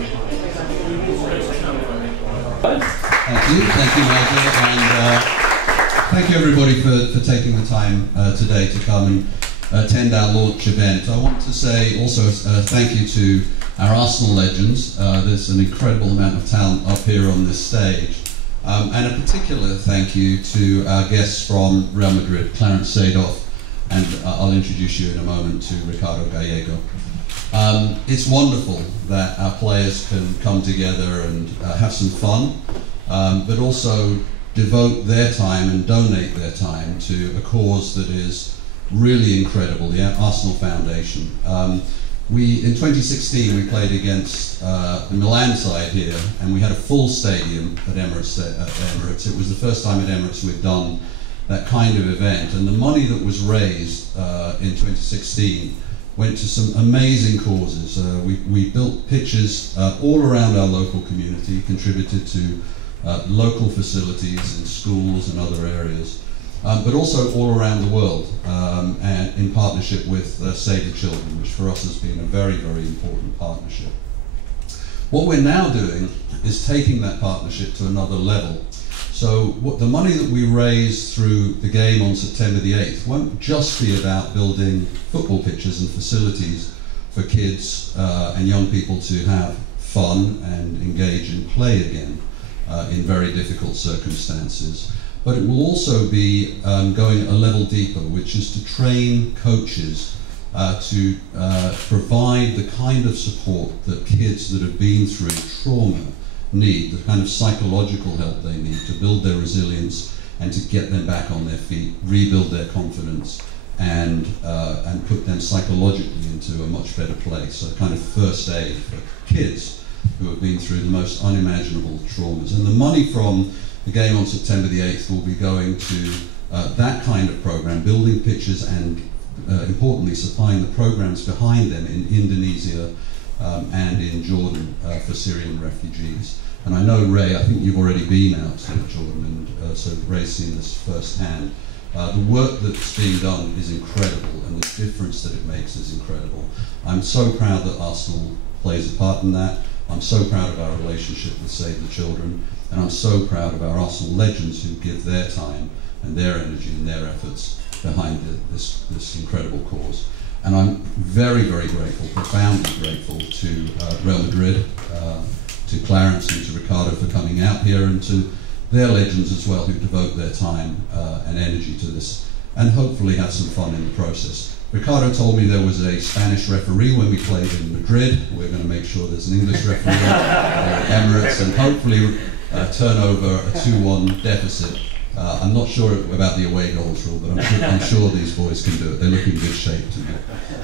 Nigel, and thank you everybody for taking the time today to come and attend our launch event. I want to say also thank you to our Arsenal legends. There's an incredible amount of talent up here on this stage. And a particular thank you to our guests from Real Madrid, Clarence Seedorf, and I'll introduce you in a moment to Ricardo Gallego. It's wonderful that our players can come together and have some fun, but also devote their time and donate their time to a cause that is really incredible, the Arsenal Foundation. In 2016 we played against the Milan side here, and we had a full stadium at Emirates. It was the first time at Emirates we'd done that kind of event, and the money that was raised in 2016 went to some amazing causes. We built pitches all around our local community, contributed to local facilities in schools and other areas, but also all around the world, and in partnership with Save the Children, which for us has been a very, very important partnership. What we're now doing is taking that partnership to another level. So the money that we raise through the game on September the 8th won't just be about building football pitches and facilities for kids and young people to have fun and engage and play again in very difficult circumstances. But it will also be going a level deeper, which is to train coaches to provide the kind of support that kids that have been through trauma need, the kind of psychological help they need to build their resilience and to get them back on their feet, rebuild their confidence, and put them psychologically into a much better place. So kind of first aid for kids who have been through the most unimaginable traumas. And the money from the game on September the 8th will be going to that kind of program, building pitches and importantly supplying the programs behind them in Indonesia and in Jordan for Syrian refugees. And I know, Ray, I think you've already been out to Jordan, and so Ray's seen this firsthand. The work that's being done is incredible, and the difference that it makes is incredible. I'm so proud that Arsenal plays a part in that. I'm so proud of our relationship with Save the Children, and I'm so proud of our Arsenal legends who give their time and their energy and their efforts behind this incredible cause. And I'm very, very grateful, profoundly grateful to Real Madrid, to Clarence and to Ricardo for coming out here, and to their legends as well who devote their time and energy to this, and hopefully have some fun in the process. Ricardo told me there was a Spanish referee when we played in Madrid. We're going to make sure there's an English referee at Emirates, and hopefully turn over a 2-1 deficit. I'm not sure about the away goals rule, but I'm sure these boys can do it. They look in good shape to me.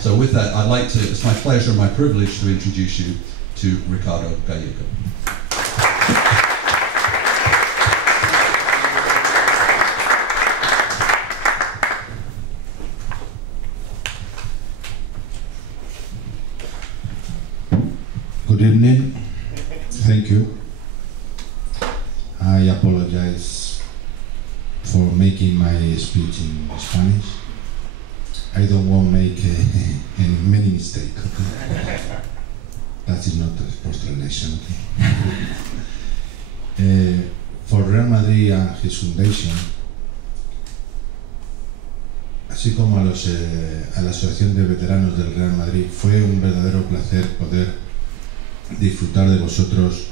So with that, I'd like to, it's my pleasure and my privilege to introduce you to Ricardo Gallego. Good evening. Thank you. I apologize for making my speech in Spanish. I don't want to make many mistakes. Okay? That is not the post-translation. Okay? For Real Madrid and his foundation, así como a la Asociación de Veteranos del Real Madrid, fue un verdadero placer poder disfrutar de vosotros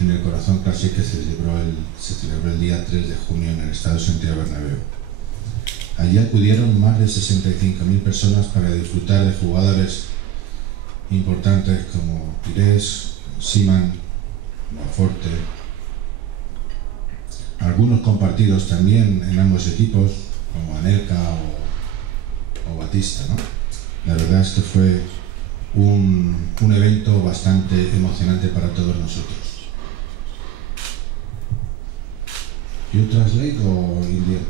en el Corazón Classic que se celebró el día 3 de junio en el Estadio Santiago Bernabéu. Allí acudieron más de 65.000 personas para disfrutar de jugadores importantes como Pires, Seaman, Monforte, algunos compartidos también en ambos equipos como Anelka o Batista, ¿no? La verdad es que fue un evento bastante emocionante para todos nosotros. You translate or Indian?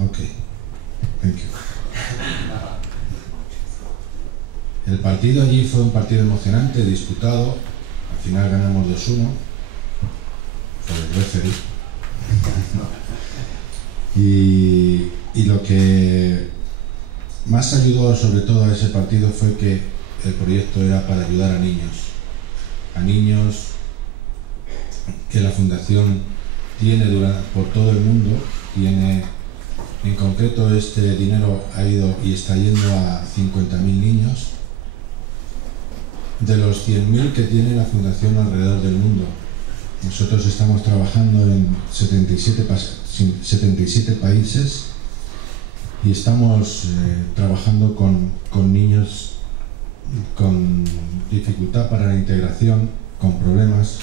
Okay, thank you. El partido allí fue un partido emocionante, disputado. Al final ganamos 2-1 por el referee. Y lo que más ayudó sobre todo a ese partido fue que el proyecto era para ayudar a a niños, que la fundación tiene por todo el mundo. En concreto, este dinero ha ido y está yendo a 50.000 niños, de los 100.000 que tiene la fundación alrededor del mundo. Nosotros estamos trabajando en 77 países y estamos trabajando con niños con dificultad para la integración, con problemas,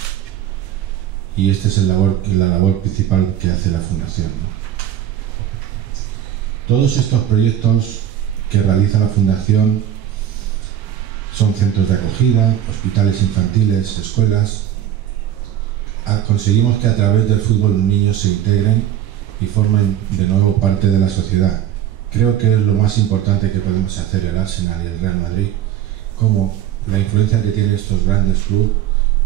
y esta es la labor principal que hace la fundación, ¿no? Todos estos proyectos que realiza la fundación son centros de acogida, hospitales infantiles, escuelas. Conseguimos que a través del fútbol los niños se integren y formen de nuevo parte de la sociedad. Creo que es lo más importante que podemos hacer el Arsenal y el Real Madrid, como la influencia que tienen estos grandes clubes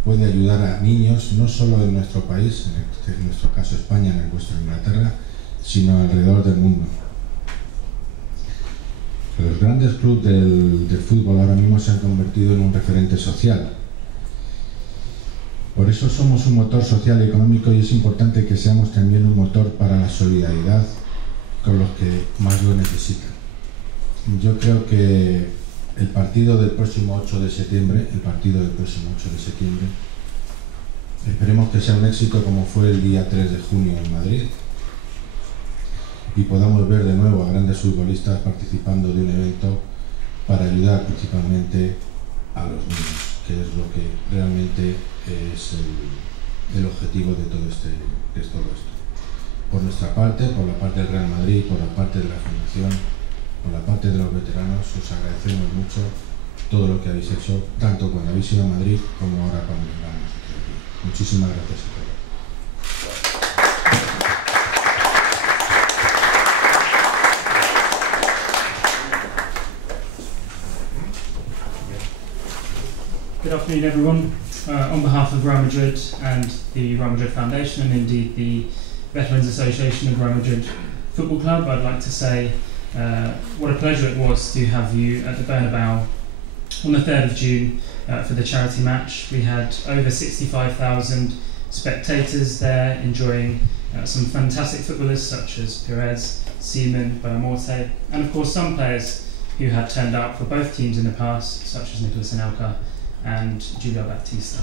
puede ayudar a niños, no solo en nuestro país, en nuestro caso España, en nuestra Inglaterra, sino alrededor del mundo. Los grandes clubes del fútbol ahora mismo se han convertido en un referente social. Por eso somos un motor social y económico, y es importante que seamos también un motor para la solidaridad con los que más lo necesitan. Yo creo que el partido del próximo 8 de septiembre, esperemos que sea un éxito como fue el día 3 de junio en Madrid, y podamos ver de nuevo a grandes futbolistas participando de un evento para ayudar principalmente a los niños, que es lo que realmente es el objetivo de todo esto. Por nuestra parte, por la parte del Real Madrid, por la parte de la Fundación, por la parte de los veteranos, os agradecemos mucho todo lo que habéis hecho, tanto cuando habéis ido a Madrid como ahora cuando llegamos aquí. Muchísimas gracias a todos. Good afternoon, everyone. On behalf of Real Madrid and the Real Madrid Foundation, and indeed the Veterans Association of Real Madrid Football Club, I'd like to say what a pleasure it was to have you at the Bernabeu on the 3rd of June for the charity match. We had over 65,000 spectators there enjoying some fantastic footballers such as Perez, Seaman, Boamorte, and of course some players who had turned out for both teams in the past, such as Nicolas Anelka and Julio Baptista.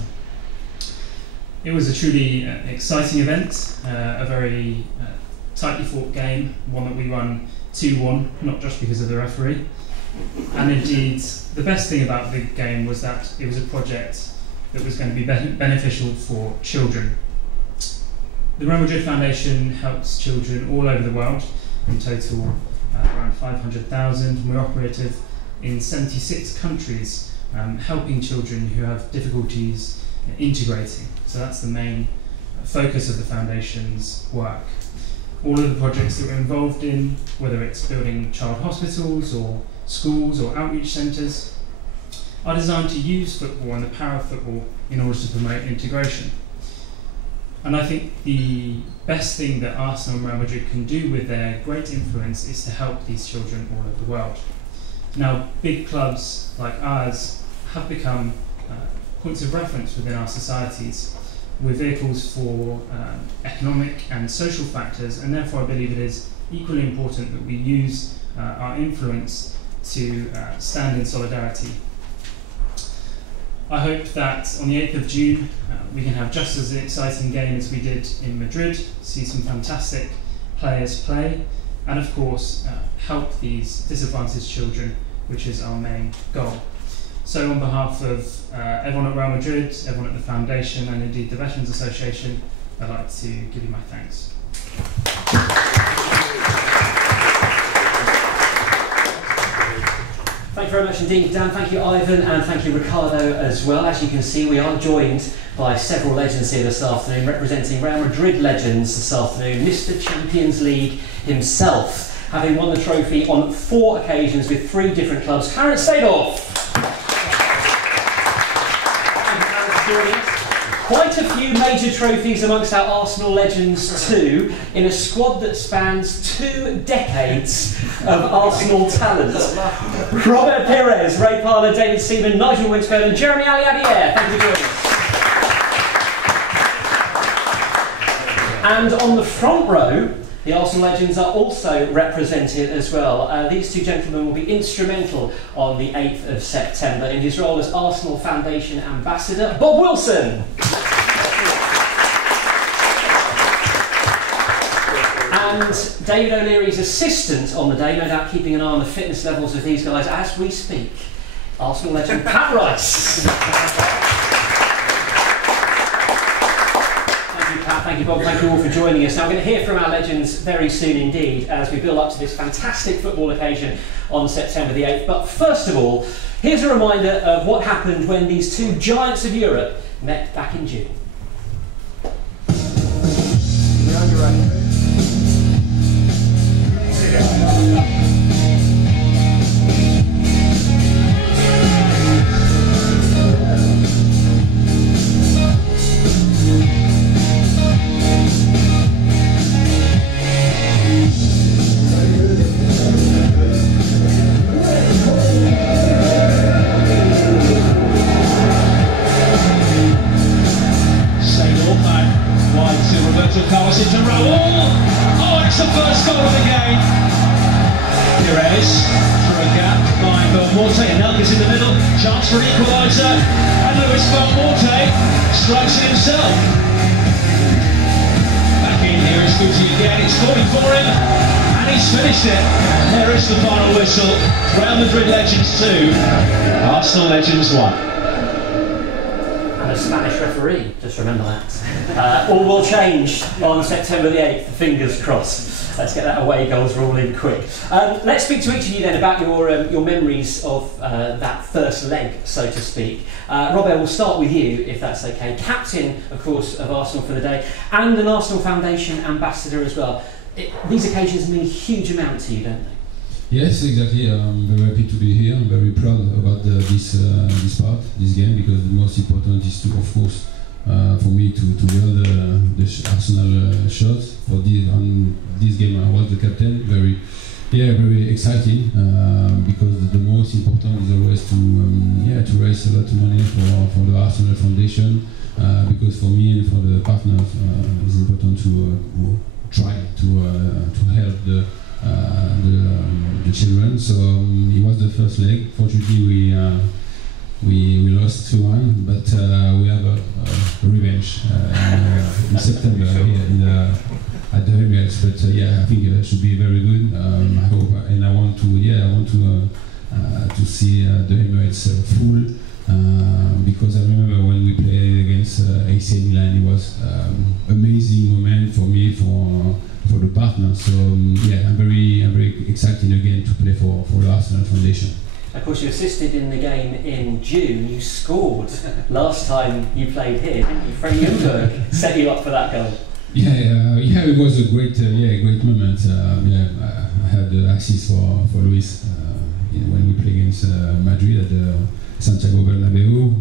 It was a truly exciting event, a very tightly fought game, one that we won 2-1, not just because of the referee. And indeed, the best thing about the game was that it was a project that was going to be beneficial for children. The Real Madrid Foundation helps children all over the world, in total around 500,000. We're operative in 76 countries, helping children who have difficulties integrating. So that's the main focus of the Foundation's work. All of the projects that we're involved in, whether it's building child hospitals or schools or outreach centres, are designed to use football and the power of football in order to promote integration. And I think the best thing that Arsenal and Real Madrid can do with their great influence is to help these children all over the world. Now, big clubs like ours have become points of reference within our societies. We're vehicles for economic and social factors, and therefore I believe it is equally important that we use our influence to stand in solidarity. I hope that on the 8th of June we can have just as an exciting game as we did in Madrid, see some fantastic players play, and of course help these disadvantaged children, which is our main goal. So on behalf of everyone at Real Madrid, everyone at the Foundation, and indeed the Veterans Association, I'd like to give you my thanks. Thank you very much indeed, Dan. Thank you, Ivan, and thank you, Ricardo, as well. As you can see, we are joined by several legends here this afternoon, representing Real Madrid Legends this afternoon. Mr. Champions League himself, having won the trophy on 4 occasions with 3 different clubs. Clarence Seedorf. Quite a few major trophies amongst our Arsenal legends too, in a squad that spans 2 decades of Arsenal talent. Robert Perez, Ray Parlour, David Seaman, Nigel Winsford and Jeremy Aliadier. Thank you for joining us. And on the front row, the Arsenal legends are also represented as well. These two gentlemen will be instrumental on the 8th of September in his role as Arsenal Foundation Ambassador, Bob Wilson. And David O'Leary's assistant on the day, no doubt keeping an eye on the fitness levels of these guys as we speak, Arsenal legend Pat Rice. Thank you, Pat. Thank you, Bob. Thank you all for joining us. Now, we're going to hear from our legends very soon indeed as we build up to this fantastic football occasion on September the 8th. But first of all, here's a reminder of what happened when these two giants of Europe met back in June. Strikes it himself. Back in here is Gucci again. It's falling for him, and he's finished it. There is the final whistle. Real Madrid Legends 2, Arsenal Legends 1. And a Spanish referee, just remember that. All will change on September the 8th, fingers crossed. Let's get that away goals rolling quick. Let's speak to each of you then about your memories of that first leg, so to speak. Robert, we'll start with you, if that's okay. Captain, of course, of Arsenal for the day, and an Arsenal Foundation ambassador as well. These occasions mean a huge amount to you, don't they? Yes, exactly. I'm very happy to be here. I'm very proud about this game, because the most important is to, of course, for me to wear the Arsenal shirt. On this game I was the captain. Very exciting, because the most important is always to raise a lot of money for the Arsenal Foundation, because for me and for the partners it's important to try to help the children. So it was the first leg. Fortunately we lost 2-1, but we have a revenge in September here at the Emiirates. But I think it should be very good. I hope, and I want to see the Emirates full, because I remember when we played against AC Milan, it was amazing moment for me, for the partner. So I'm very excited again to play for the Arsenal Foundation. Of course, you assisted in the game in June. You scored last time you played here, didn't you? Frank Ljungberg set you up for that goal. It was a great moment. I had the assist for Luis when we played against Madrid at the Santiago Bernabeu.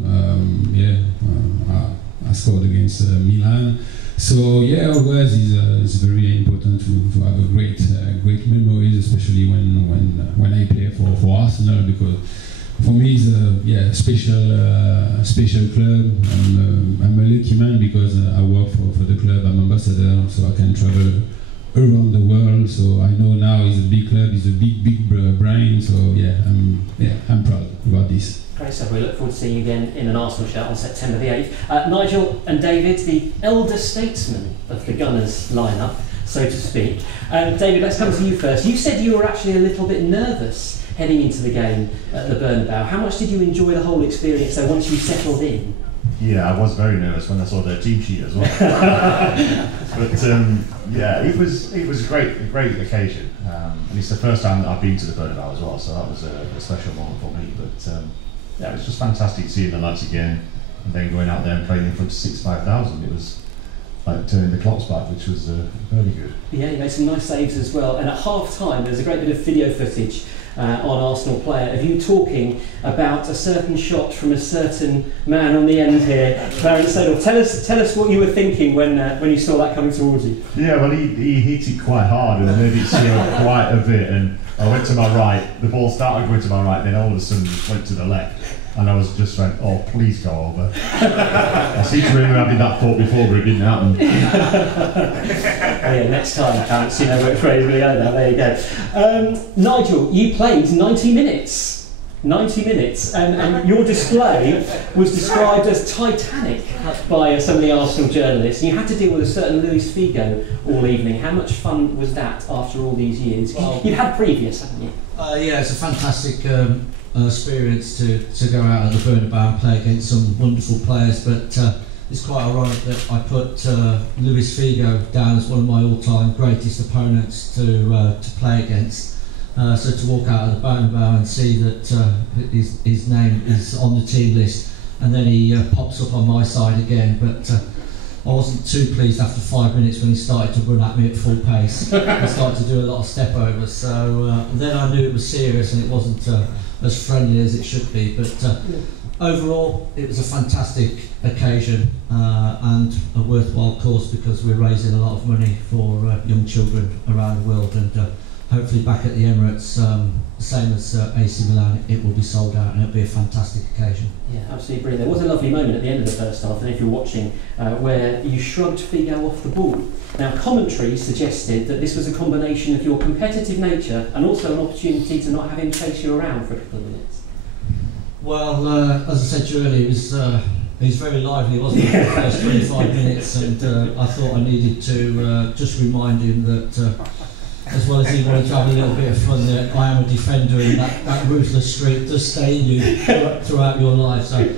I scored against Milan. So always it's very important to have a great memories, especially when I play for Arsenal, because for me it's a special club. I'm a lucky man because I work for the club. I'm ambassador, so I can travel around the world. So I know now it's a big club, it's a big brand. So I'm proud about this. Great stuff. We look forward to seeing you again in an Arsenal shirt on September the 8th. Nigel and David, the elder statesmen of the Gunners lineup, so to speak. David, let's come to you first. You said you were actually a little bit nervous heading into the game at the Bernabeu. How much did you enjoy the whole experience though once you settled in? Yeah, I was very nervous when I saw their team sheet as well. But it was a great occasion, and it's the first time that I've been to the Bernabeu as well, so that was a special moment for me. But it was just fantastic seeing the lads again, and then going out there and playing in front of 5,000. It was like turning the clocks back, which was very good. Yeah, you made some nice saves as well. And at half time, there's a great bit of video footage on Arsenal player of you talking about a certain shot from a certain man on the end here, Clarence Seedorf. Tell us what you were thinking when you saw that coming towards you. Yeah, well, he hit it quite hard and made it quite a bit, and I went to my right. The ball started going to my right, then all of a sudden just went to the left. and I was just like, oh, please go over. I seem to remember having that thought before, but it didn't happen. Yeah, next time counts, you know which way we're going now, there you go. Nigel, you played 90 minutes. 90 minutes, and your display was described as titanic by some of the Arsenal journalists. And you had to deal with a certain Luis Figo all evening. How much fun was that after all these years? Well, you've had previous, haven't you? Yeah, it's a fantastic experience to go out at the Bernabeu and play against some wonderful players, but it's quite ironic that I put Luis Figo down as one of my all-time greatest opponents to play against. So to walk out of the Bernabeu and see that his name is on the team list, and then he pops up on my side again, but I wasn't too pleased after 5 minutes when he started to run at me at full pace and started to do a lot of step overs. So then I knew it was serious and it wasn't as friendly as it should be. But overall, it was a fantastic occasion and a worthwhile cause, because we're raising a lot of money for young children around the world, and hopefully back at the Emirates, same as AC Milan, it will be sold out and it'll be a fantastic occasion. Yeah, absolutely brilliant. There was a lovely moment at the end of the first half, and if you're watching, where you shrugged Figo off the ball. Now, commentary suggested that this was a combination of your competitive nature and also an opportunity to not have him chase you around for a couple of minutes. Well, as I said to you earlier, he was very lively, wasn't he, for the first 25 minutes, and I thought I needed to just remind him that as well as he wanted to have a little bit of fun, that I am a defender, and that ruthless streak does stay in you throughout your life. So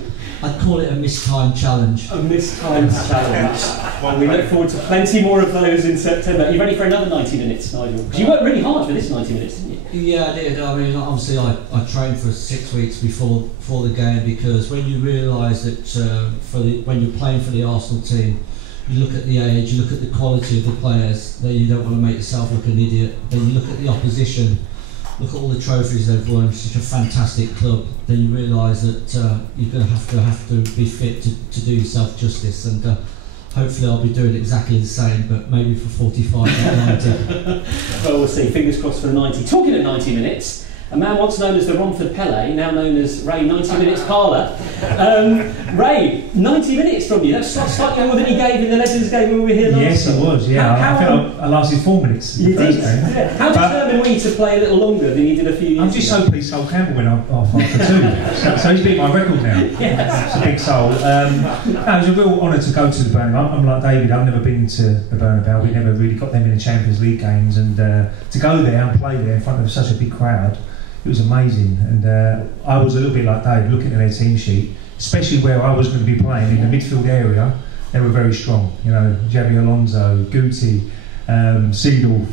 I'd call it a mistimed challenge. A mistimed challenge. Well, we look forward to plenty more of those in September. Are you ready for another 90 minutes, Nigel? Because you worked really hard for this 90 minutes, didn't you? Yeah, I did. I mean, obviously I trained for 6 weeks before the game, because when you realise that when you're playing for the Arsenal team, you look at the age, you look at the quality of the players, then you don't want to make yourself look an idiot. Then you look at the opposition, look at all the trophies they've won, such a fantastic club, then you realise that you're going to have to be fit to do yourself justice, and hopefully I'll be doing exactly the same, but maybe for 45, not 90. Well, we'll see. Fingers crossed for 90. Talking of 90 minutes, a man once known as the Romford Pele, now known as Ray 90 Minutes Parlour. Ray, 90 minutes from you. That's slightly more than he gave in the Legends game when we were here last Yes, it was, yeah. I think I lasted 4 minutes. You did? Yeah. How determined were you to play a little longer than you did a few years ago? I'm just so pleased Sol Campbell went off after 2. So he's beat my record now. Yes. It's a big Sol. It was a real honour to go to the Bernabeu. I'm like David, I've never been to the Bernabeu. We never really got them in the Champions League games, and to go there and play there in front of such a big crowd, it was amazing. And I was a little bit like Dave, looking at their team sheet, especially where I was going to be playing in the midfield area. They were very strong, you know, Javi Alonso, Guti, Seedorf,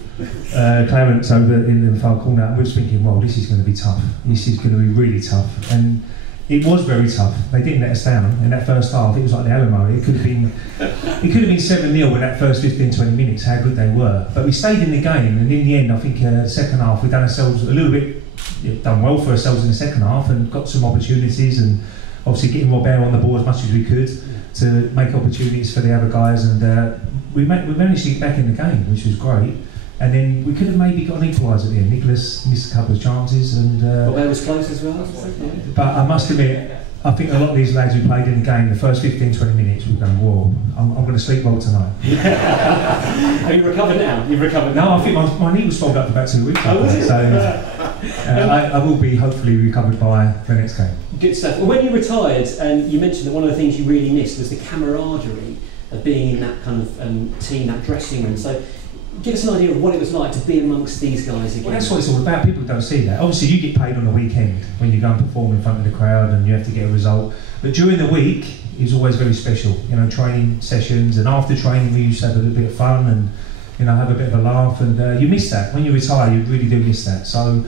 Clarence over in the far corner. We were thinking, well, this is going to be tough. This is going to be really tough. And it was very tough. They didn't let us down in that first half. It was like the Alamo. It could have been 7-0 in that first 15-20 minutes, how good they were. But we stayed in the game, and in the end, I think second half, we done ourselves a little bit, done well for ourselves in the second half, and got some opportunities, and obviously getting Robert on the ball as much as we could to make opportunities for the other guys, and we managed to get back in the game, which was great. And then we could have maybe got an equaliser at the end. Nicholas missed a couple of chances, and Robert was close as well. but I must admit, I think a lot of these lads who played in the game, the first 15-20 minutes, were going, whoa, I'm going to sleep well tonight. Have you recovered now? You've recovered now? No, I think my knee was folded up for about 2 weeks. Oh, was it? So I will be hopefully recovered by the next game. Good stuff. Well, when you retired, you mentioned that one of the things you really missed was the camaraderie of being in that kind of team, that dressing room. So give us an idea of what it was like to be amongst these guys again. Well, that's what it's all about. People don't see that. Obviously, you get paid on the weekend when you go and perform in front of the crowd and you have to get a result. But during the week, it's always very special. You know, training sessions, and after training, we used to have a little bit of fun and, you know, have a bit of a laugh. And you miss that when you retire. You really do miss that. So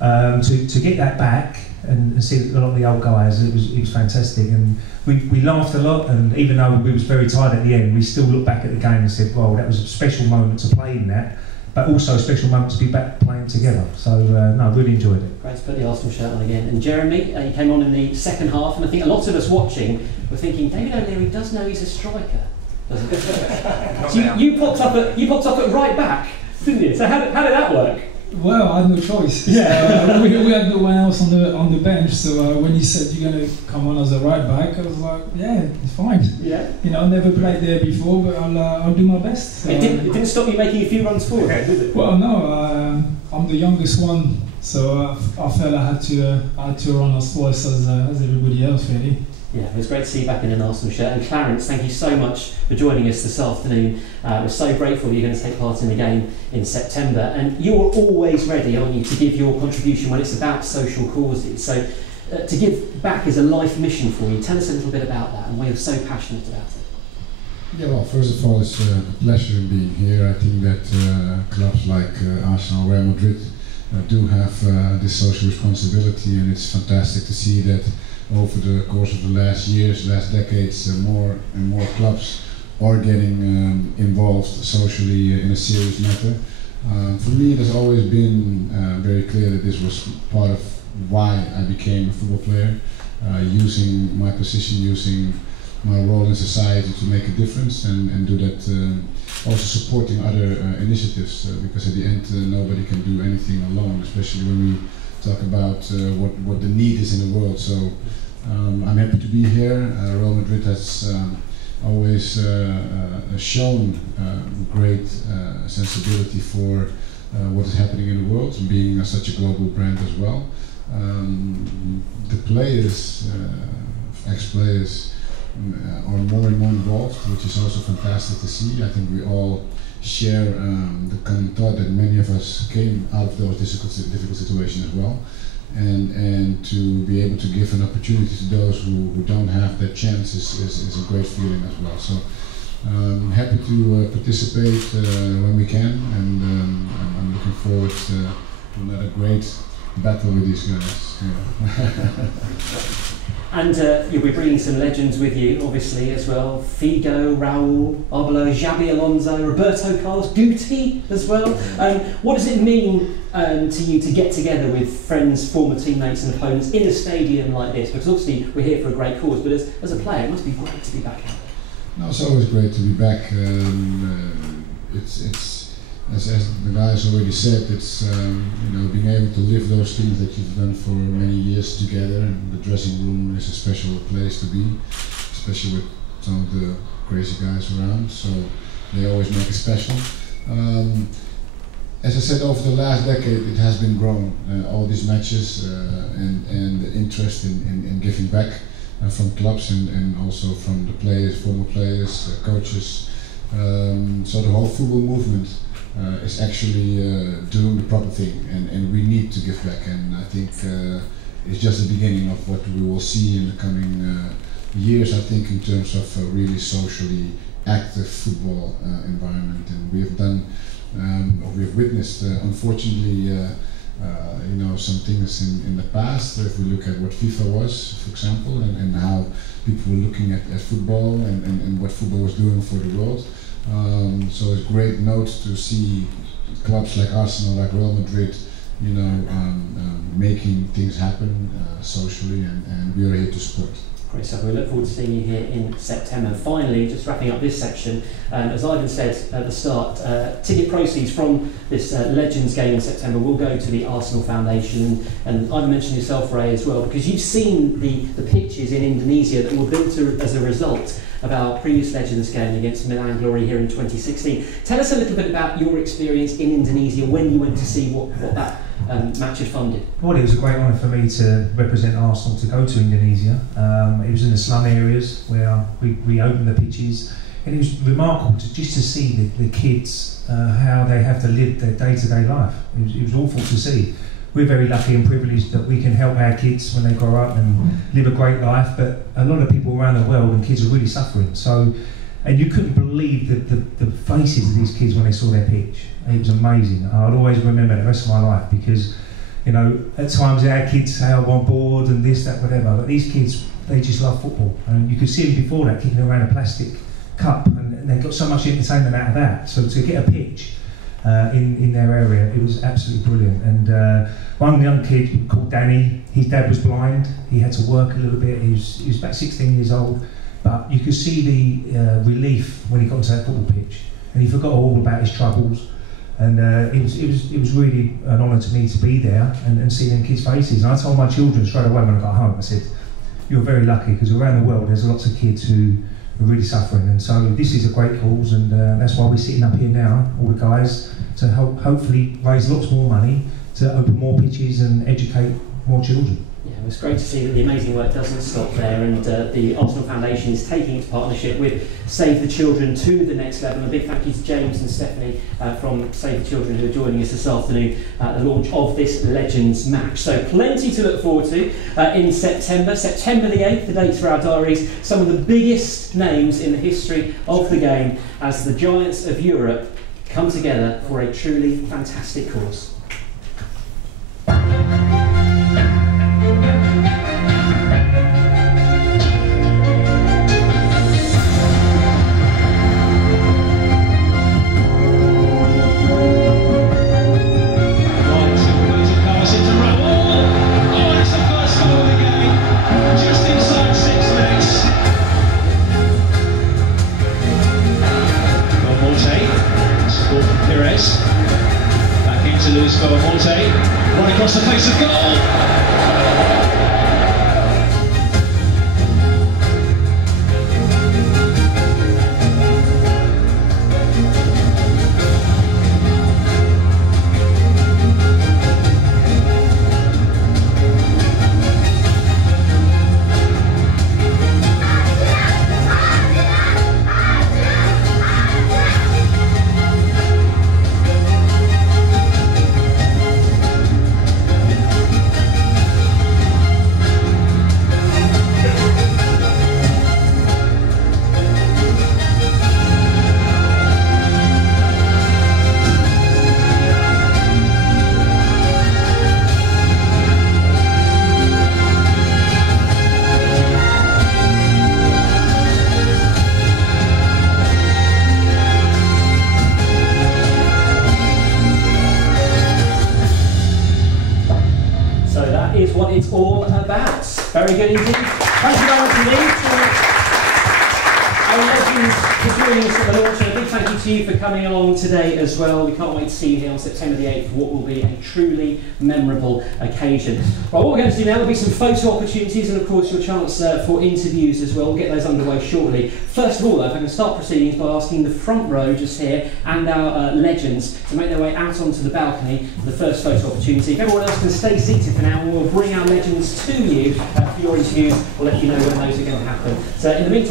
to get that back and see a lot of the old guys, it was fantastic. And we laughed a lot, and even though we was very tired at the end, we still looked back at the game and said, well, that was a special moment to play in that, but also a special moment to be back playing together. So no, I really enjoyed it. Great to put the Arsenal shirt on again. And Jeremy, you came on in the second half, and I think a lot of us watching were thinking, David O'Leary does know he's a striker, doesn't he? So you popped up at right back, didn't you? So how did that work? Well, I had no choice. Yeah. We had no one else on the bench, so when he said you're going to come on as a right back, I was like, yeah, it's fine. Yeah. You know, I never played there before, but I'll do my best. It didn't stop you making a few runs forward, did it? Well, no, I'm the youngest one, so I felt I had to run as twice as everybody else, really. Yeah, it was great to see you back in an Arsenal shirt. And Clarence, thank you so much for joining us this afternoon. We're so grateful you're going to take part in the game in September. And you're always ready, aren't you, to give your contribution when it's about social causes. So to give back is a life mission for you. Tell us a little bit about that and why you're so passionate about it. Yeah, well, first of all, it's a pleasure being here. I think that clubs like Arsenal, Real Madrid do have this social responsibility, and it's fantastic to see that over the course of the last years, last decades, more and more clubs are getting involved socially in a serious matter. For me, it has always been very clear that this was part of why I became a football player, using my position, using my role in society to make a difference, and do that also supporting other initiatives, because at the end nobody can do anything alone, especially when we talk about what the need is in the world. So I'm happy to be here. Real Madrid has always shown great sensibility for what is happening in the world, being such a global brand as well. The players, ex-players, are more and more involved, which is also fantastic to see. I think we all share the common thought that many of us came out of those difficult situations as well, and to be able to give an opportunity to those who don't have that chance is a great feeling as well. So happy to participate when we can, and I'm looking forward to another great battle with these guys. Yeah. And you'll be bringing some legends with you, obviously, as well. Figo, Raul, Arbeloa, Xabi Alonso, Roberto Carlos, Guti as well. What does it mean to you to get together with friends, former teammates and opponents in a stadium like this? Because obviously we're here for a great cause, but as a player it must be great to be back out there. No, it's always great to be back. It's as the guys already said, it's being able to live those things that you've done for many years together. And the dressing room is a special place to be, especially with some of the crazy guys around. So they always make it special. As I said, over the last decade, it has been growing. All these matches and the interest in giving back from clubs and also from the players, former players, coaches. So the whole football movement is actually doing the proper thing, and we need to give back. And I think it's just the beginning of what we will see in the coming years, I think, in terms of really socially active football environment. And we have done, we have witnessed, unfortunately, some things in the past. If we look at what FIFA was, for example, and how people were looking at football and what football was doing for the world. So it's a great note to see clubs like Arsenal, like Real Madrid, making things happen socially, and we are here to support. Great stuff. We look forward to seeing you here in September. And finally, just wrapping up this section, as Ivan said at the start, ticket proceeds from this Legends game in September will go to the Arsenal Foundation. And Ivan mentioned yourself, Ray, as well, because you've seen the pictures in Indonesia that were built as a result of our previous Legends game against Milan Glory here in 2016. Tell us a little bit about your experience in Indonesia when you went to see what that match had funded. Well, it was a great honour for me to represent Arsenal to go to Indonesia. It was in the slum areas where we opened the pitches, and it was remarkable just to see the kids, how they have to live their day-to-day life. It was awful to see. We're very lucky and privileged that we can help our kids when they grow up and live a great life, but a lot of people around the world and kids are really suffering. So, and you couldn't believe the faces of these kids when they saw their pitch. It was amazing. I'll always remember the rest of my life, because at times our kids say, I want bored and this, that, whatever, but these kids, they just love football. And you could see them before that kicking around a plastic cup, and they got so much entertainment out of that. So to get a pitch in their area, it was absolutely brilliant. And one young kid called Danny, his dad was blind, he had to work a little bit, he was about 16 years old, but you could see the relief when he got onto that football pitch, and he forgot all about his troubles. And it was really an honour to me to be there and see them kids' faces. And I told my children straight away when I got home, I said, you're very lucky, because around the world there's lots of kids who are really suffering, and so this is a great cause, and that's why we're sitting up here now, all the guys, to help hopefully raise lots more money to open more pitches and educate more children. Yeah, it was great to see that the amazing work doesn't stop there, and the Arsenal Foundation is taking its partnership with Save the Children to the next level. And a big thank you to James and Stephanie from Save the Children, who are joining us this afternoon at the launch of this Legends match. So plenty to look forward to in September. September the 8th, the dates for our diaries. Some of the biggest names in the history of the game as the giants of Europe come together for a truly fantastic cause. Right across the face of goal. Is what it's all about. Very good indeed. Thank you very much indeed to our legends for joining us at the launch, and a big thank you to you for coming along today as well. We can't wait to see you here on September the 8th for what will be a truly memorable occasion. Right, what we're going to do now, there'll be some photo opportunities and of course your chance for interviews as well. We'll get those underway shortly. First of all though, if I can start proceedings by asking the front row just here and our legends to make their way out onto the balcony for the first photo opportunity. If everyone else can stay seated for now, we'll bring our legends to you for your interviews. We'll let you know when those are going to happen. So in the meantime,